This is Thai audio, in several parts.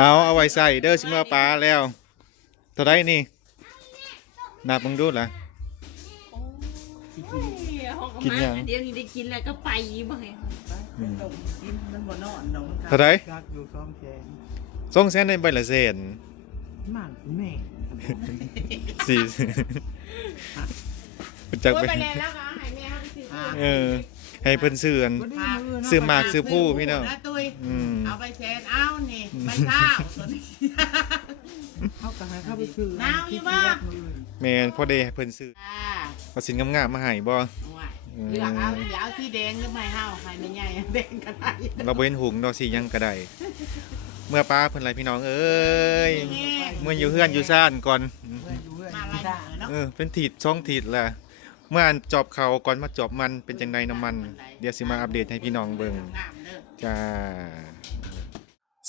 เอาไว้ใส่เด้อสิเมื่อปลาแล้วเท่าไดนี่นับมึงดูล่ะกินยังเดี๋ยวนี้ได้กินแล้วก็ไปบ่ให้กินมันบ่นอนดอกมัน เท่าไดกักอยู่200,000ได้ใบละแสน มากแม่ 4เป็นจักไป ไปแล้วก็ให้แม่เฮาไปซื้อ ให้เพิ่นซื้ออันซื้อหมากซื้อผู้พี่น้องเอาไปแชนเอานี่ไปเช้าตัวนี้ เฮาก็ให้เข้าไปซื้อ หนาวอยู่บ่ แม่นพอได้ให้เพิ่นซื้อเอาสินงามๆมาให้บ่ เลือกเอาเดี๋ยวเอาสีแดงหรือไม่เฮาให้แม่ใหญ่แดงก็ได้ เราบ่เห็นหุงดอกสิหยังก็ได้เมื่อปลาเพิ่นไรพี่น้องเอ้ยเมื่ออยู่เฮือนอยู่ซ่านก่อน มาไล่เนาะ เป็นถีด2ถีดแหละเมื่ออันจอบเขาก่อนมาจอบมันเป็นจังไดน้ำมันเดี๋ยวสิมาอัปเดตให้พี่น้องเบิ่งจ้า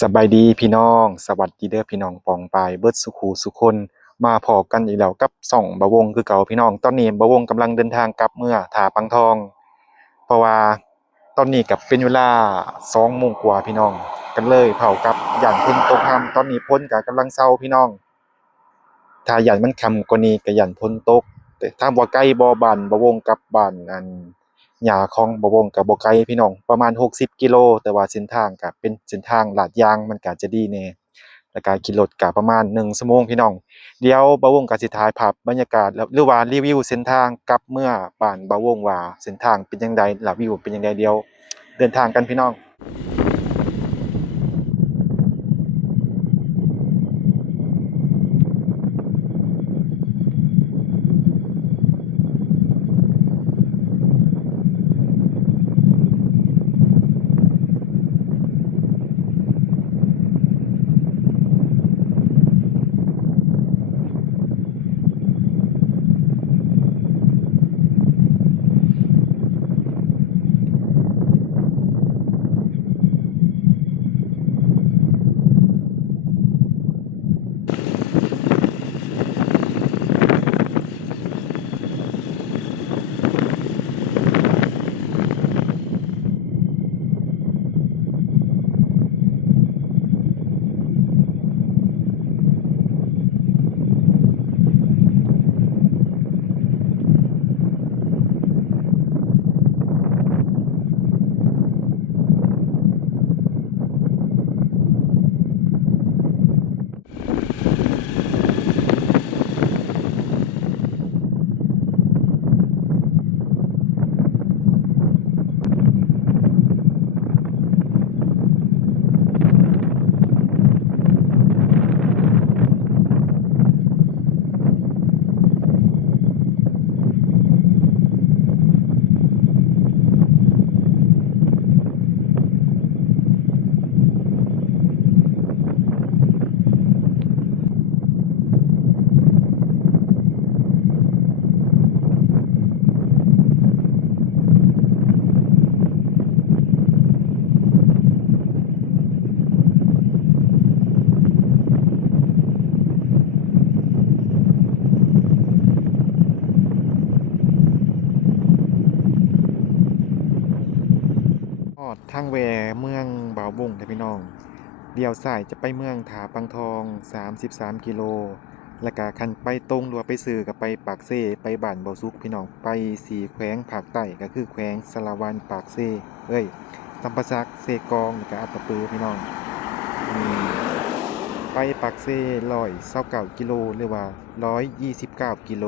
สบายดีพี่น้องสวัสดีเด้อพี่น้องปองปายเบิดสุขูสุคนมาพอกันอีกแล้วกับส่องบะวงคือเก่าพี่น้องตอนนี้บะวงกำลังเดินทางกลับเมื่อถาปังทองเพราะว่าตอนนี้ก็เป็นเวลา 2:00 นกว่าพี่น้องกันเลยเผากับย่านฝนตกค่ำตอนนี้ฝนก็กำลังเซาพี่น้องถ้าย่านมันค่ำกว่านี้ก็ย่านฝนตกแต่ถามว่าไกลบ่บ้านบะวงกับบ้านอันหญ้าของบะวงก็บ่ไกลพี่น้องประมาณ60กิโลแต่ว่าเส้นทางก็เป็นเส้นทางลาดยางมันก็จะดีแน่แล้วก็ขี่รถก็ประมาณ1ชั่วโมงพี่น้องเดี๋ยวบะวงก็สิถ่ายภาพบรรยากาศหรือว่ารีวิวเส้นทางกลับเมื่อบ้านบะวงว่าเส้นทางเป็นจังได๋ล่ะวิวเป็นจังได๋เดี๋ยวเดินทางกันพี่น้องทางแหวเมืองบ่าวบงเด้อพี่น้องเลี้ยวซ้ายจะไปเมืองถาปังทอง33กิโลแล้วก็คันไปตรงหรือว่าไปซื้อก็ไปปากเซ่ไปบ้านบ่สุกพี่น้องไป4แขวงภาคใต้ก็คือแขวงสะระวันปากเซ่สัมปสักเซกองแล้วก็อัตตปือพี่น้องไปปากเซ่129กิโลหรือว่า129กิโล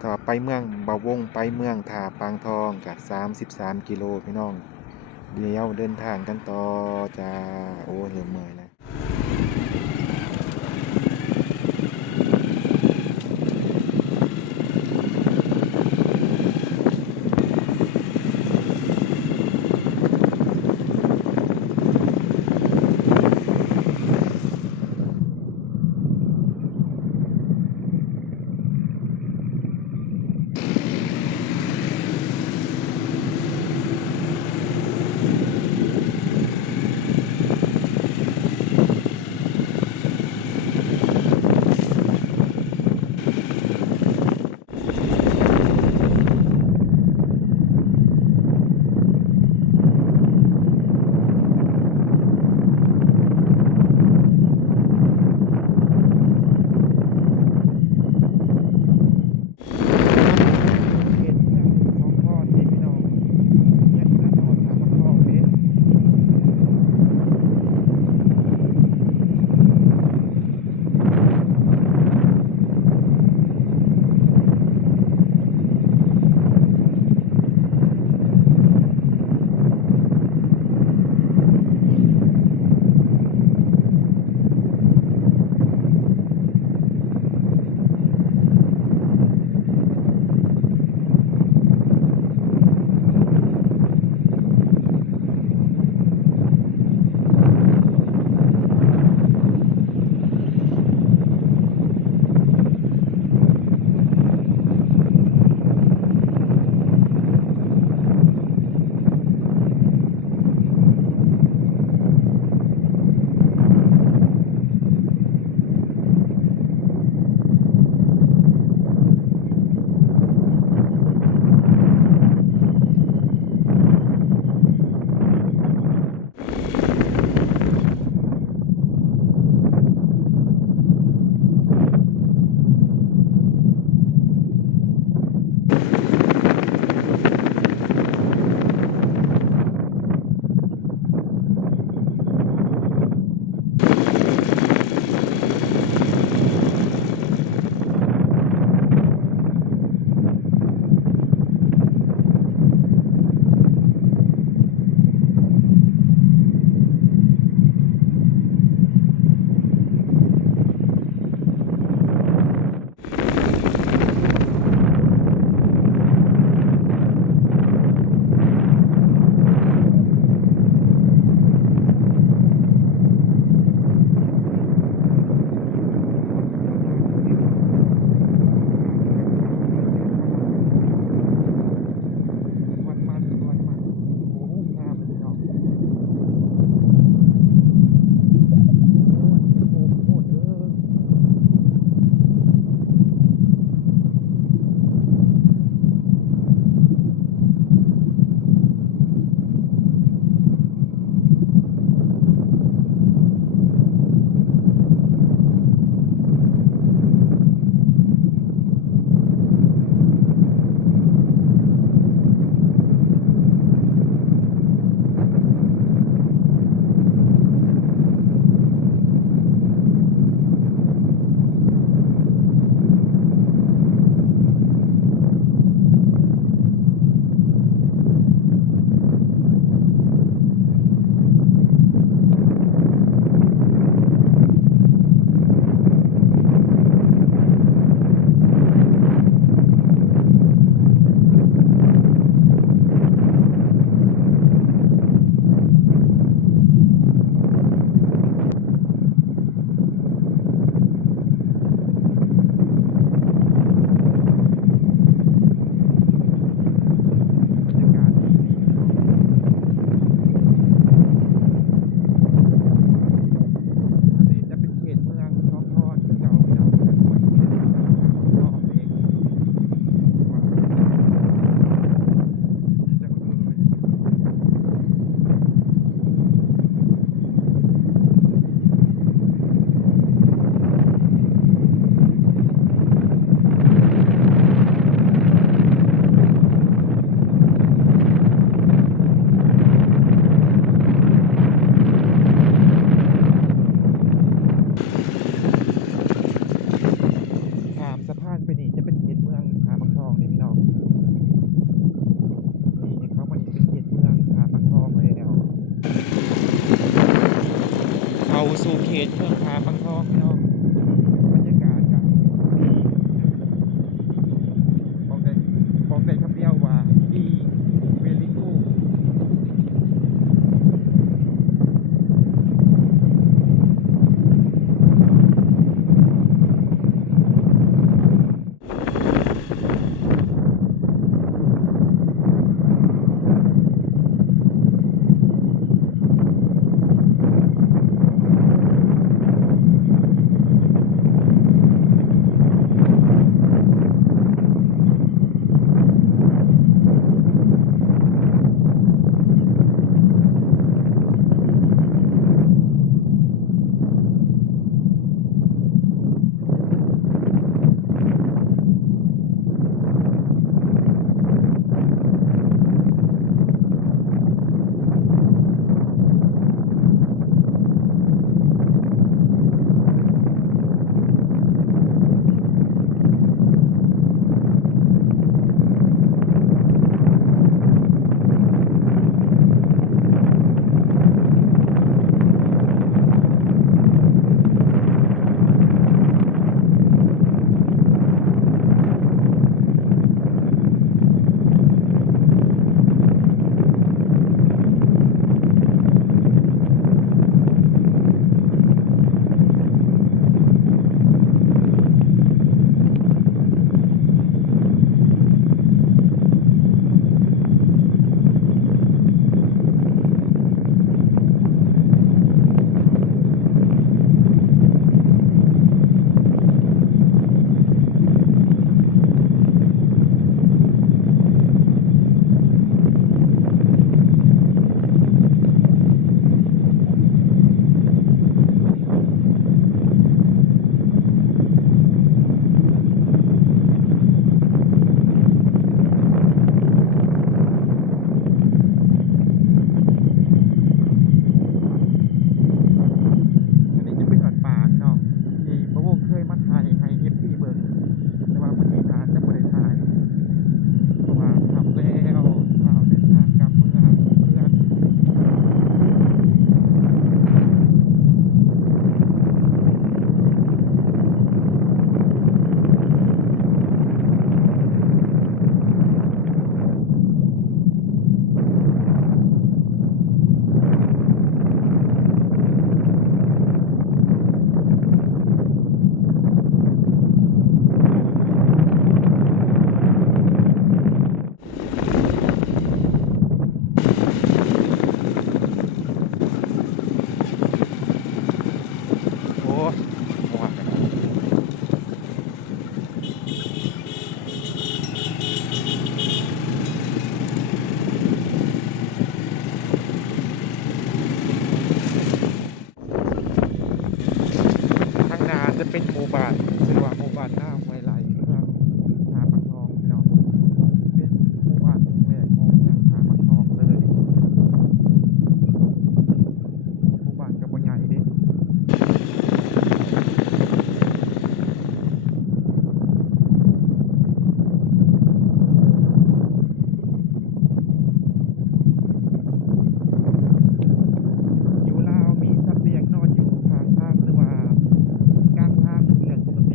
ถ้าไปเมืองบ่าวบงไปเมืองถาปังทองก็33กิโลพี่น้องเดี๋ยวเดินทางกันต่อจ้าโอ้เริ่มเมื่อยแล้ว สู่เขตเมืองผาปังทองพี่น้องบรรยากาศก็ดีบอกได้คำเดียวว่าดีเวลิกูเป็นหมู่บ้านชื่อว่าหมู่บ้านหน้าห้วยไหลเมืองผาปังทองพี่น้องเป็นหมู่บ้านแรกของเมืองผาปังทองเลยหมู่บ้านก็บ่ใหญ่เด้อยู่ลาวมีสัตว์เลี้ยงนอนอยู่ข้างทางหรือว่ากลางทางเป็นเรื่องปก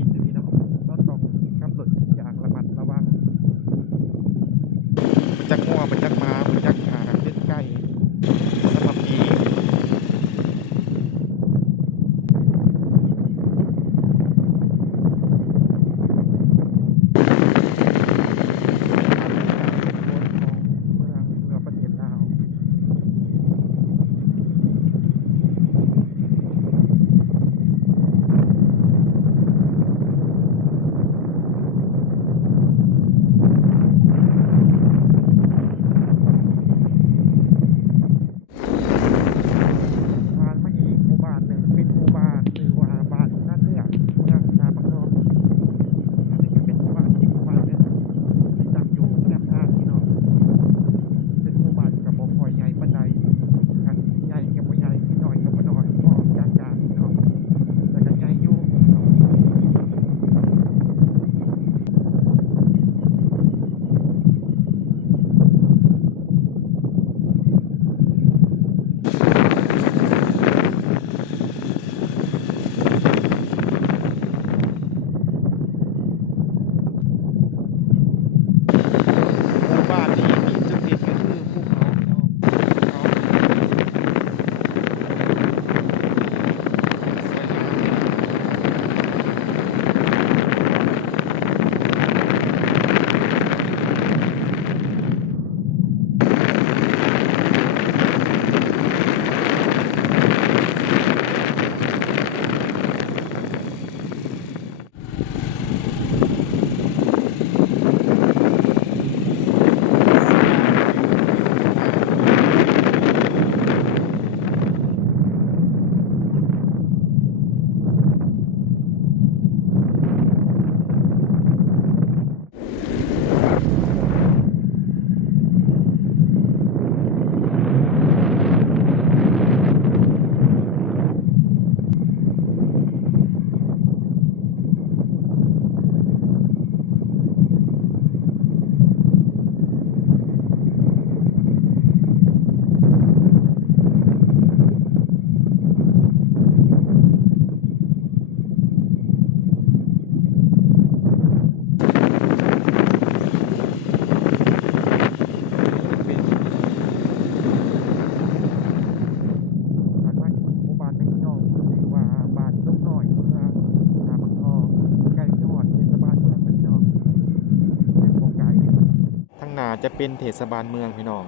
จะเป็นเทศบาลเมืองพี่น้อง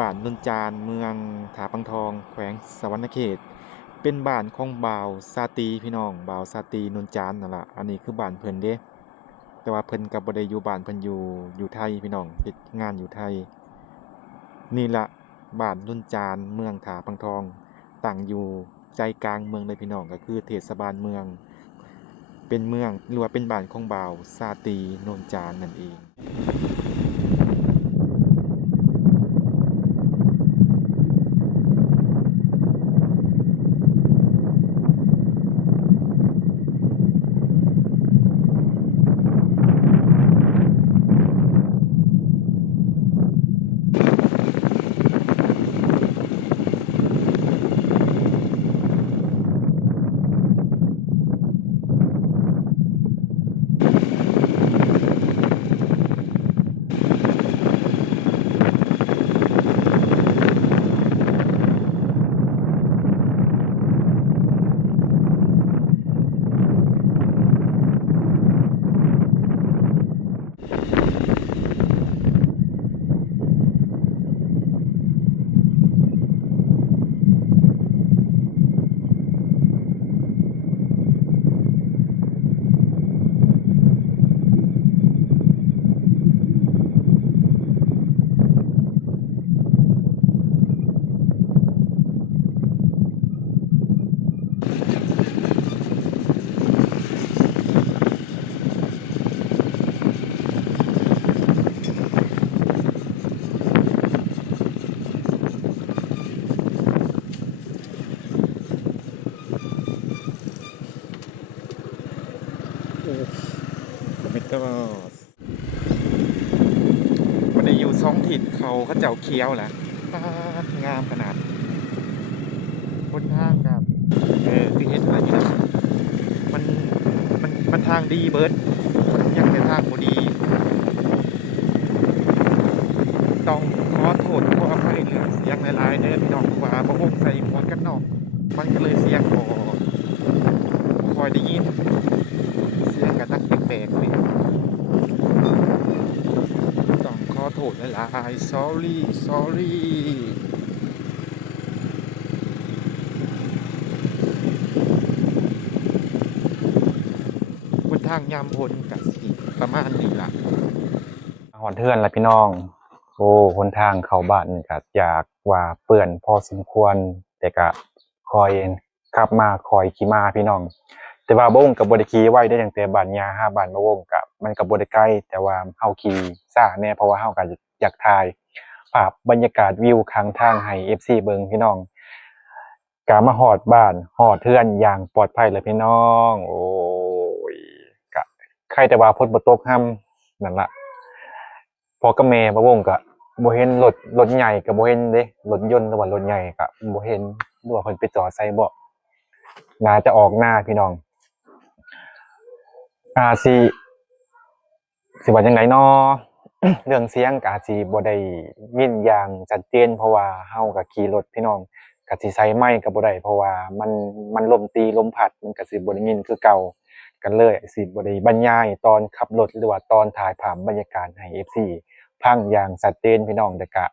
บ้านนนจานเมืองถาปังทองแขวงสะหวรรณเขตเป็นบ้านของบ่าวสาตรีพี่น้องบ่าวสาตรีนนจานนั่นล่ะอันนี้คือบ้านเพิ่นเด้แต่ว่าเพิ่นก็บ่ได้อยู่บ้านเพิ่นอยู่ไทยพี่น้องเฮ็ดงานอยู่ไทยนี่ล่ะบ้านนนจานเมืองถาปังทองตั้งอยู่ใจกลางเมืองเลยพี่น้องก็คือเทศบาลเมืองเป็นเมืองหรือว่าเป็นบ้านของบ่าวสาตรีนนจานนั่นเองก็บ่ได้อยู่2ทิศเขาเจ้าเขียวแหละงามขนาดบนทางกับคือเฮ็ดอะไรนี่นะมันทางดีเบิดมันยังแต่ทางบ่ดีต้องขอโทษขออภัยเรื่องเสียงหลายๆเด้อพี่น้องเพราะว่าบ่ฮู้ใส่หมวกกันน็อกมันก็เลยเสียงบ่ค่อยได้ยินเสียงก็ดังแปลกๆนี่ต้องขอโทษหลายๆ sorry บนทางยามพลก็สิประมาณนี้ล่ะฮอดเฮือนล่ะพี่น้องโอ้หนทางเข้าบ้านนี่ก็อยากว่าเปื้อนพอสมควรแต่ก็คอยขับมาคอยขี่มาพี่น้องแต่ว่าบ่วงก็บ่ได้ขี่ไว้ได้ตั้งแต่บ้านย่าหาบ้านบ่วงก็มันก็บ่ได้ไกลแต่ว่าเฮาขี่ช้าแน่เพราะว่าเฮาก็อยากถ่ายภาพบรรยากาศวิวข้างทางให้ FC เบิ่งพี่น้องก็มาฮอดบ้านฮอดเฮือนอย่างปลอดภัยแล้วพี่น้องโอ้ยก็ใครแต่ว่าฝนบ่ตกห่ำนั่นล่ะพ่อกับแม่บ่วงก็บ่เห็นรถใหญ่ก็บ่เห็นเด้รถยนต์หรือว่ารถใหญ่ก็บ่เห็นหรือว่าเพิ่นไปจอดใส่บ่น่าจะออกหน้าพี่น้องสิว่าจังได๋น้อ เรื่องเสียงก็อาจสิบ่ได้ยินอย่างชัดเจนเพราะว่าเฮาก็ขี่รถพี่น้องก็สิใส่ไมค์ก็บ่ได้เพราะว่ามันลมตีลมพัดมันก็สิบ่ได้ยินคือเก่าก็เลยสิบ่ได้บรรยายตอนขับรถหรือว่าตอนถ่ายภาพบรรยากาศให้ FC ฟังอย่างชัดเจนพี่น้องแต่ก็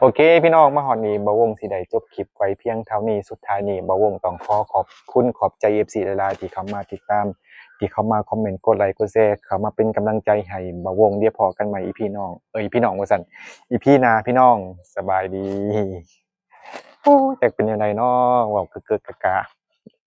โอเคพี่น้องมาฮอดนี้บ่าวงสิได้จบคลิปไว้เพียงเท่านี้สุดท้ายนี้บ่าวงต้องขอบคุณขอบใจ FC หลายๆที่เข้ามาติดตามที่เข้ามาคอมเมนต์กดไลค์กดแชร์เข้ามาเป็นกำลังใจให้บ่าวงเดี๋ยวพอกันใหม่พี่น้องพี่น้องว่าซั่นอีหน้าพี่น้องสบายดีโอ้จักเป็นจังได๋น้อเว้าเกอะๆกะกะ